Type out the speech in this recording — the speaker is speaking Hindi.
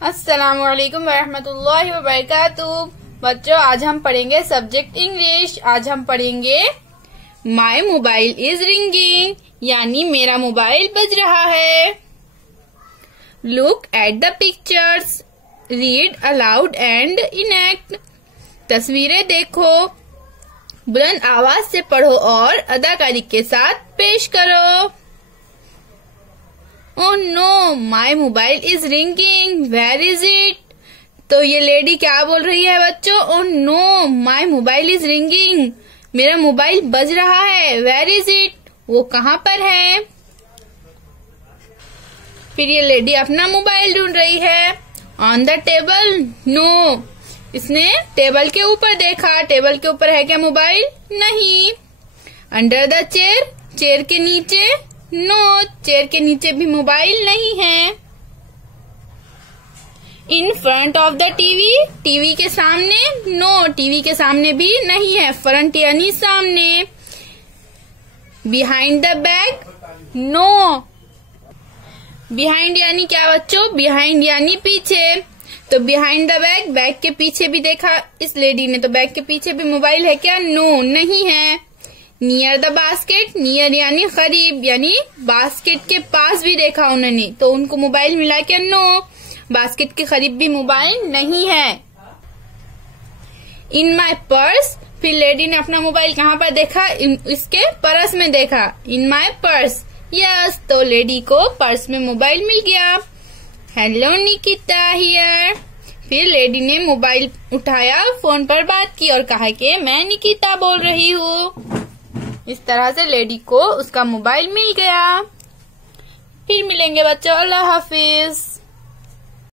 अस्सलामुअलैकुम वरहमतुल्लाहि वबरकातुहू। बच्चों, आज हम पढ़ेंगे सब्जेक्ट इंग्लिश। आज हम पढ़ेंगे माई मोबाइल इज रिंगिंग, यानी मेरा मोबाइल बज रहा है। Look at the pictures, read aloud and enact. तस्वीरें देखो, बुलंद आवाज से पढ़ो और अदाकारी के साथ पेश करो। Oh no, my mobile is ringing, where is it? तो ये लेडी क्या बोल रही है बच्चों? Oh no, my mobile is ringing, मेरा मोबाइल बज रहा है। Where is it? वो कहाँ पर है? फिर ये लेडी अपना मोबाइल ढूंढ रही है। On the table? नो, इसने टेबल के ऊपर देखा। टेबल के ऊपर है क्या मोबाइल? नहीं। Under the chair? चेयर के नीचे? नो, चेयर के नीचे भी मोबाइल नहीं है। In front of the TV? TV के सामने? नो, टीवी के सामने भी नहीं है। फ्रंट यानी सामने। Behind the bag? No. Behind यानी क्या बच्चों? बिहाइंड यानी पीछे। तो बिहाइंड द बैग, बैग के पीछे भी देखा इस लेडी ने, तो बैग के पीछे भी मोबाइल है क्या? नो, नहीं है। Near the basket? नियर यानी करीब, यानी बास्केट के पास भी देखा उन्होंने, तो उनको मोबाइल मिला क्या? नो, बास्केट के करीब भी मोबाइल नहीं है। इन माई पर्स? फिर लेडी ने अपना मोबाइल कहाँ पर देखा? इसके पर्स में देखा। इन माई पर्स? यस, तो लेडी को पर्स में मोबाइल मिल गया। Hello Nikita here. फिर लेडी ने मोबाइल उठाया, फोन पर बात की और कहा कि मैं निकिता बोल रही हूँ। इस तरह से लेडी को उसका मोबाइल मिल गया। फिर मिलेंगे बच्चों, अल्लाह हाफिज।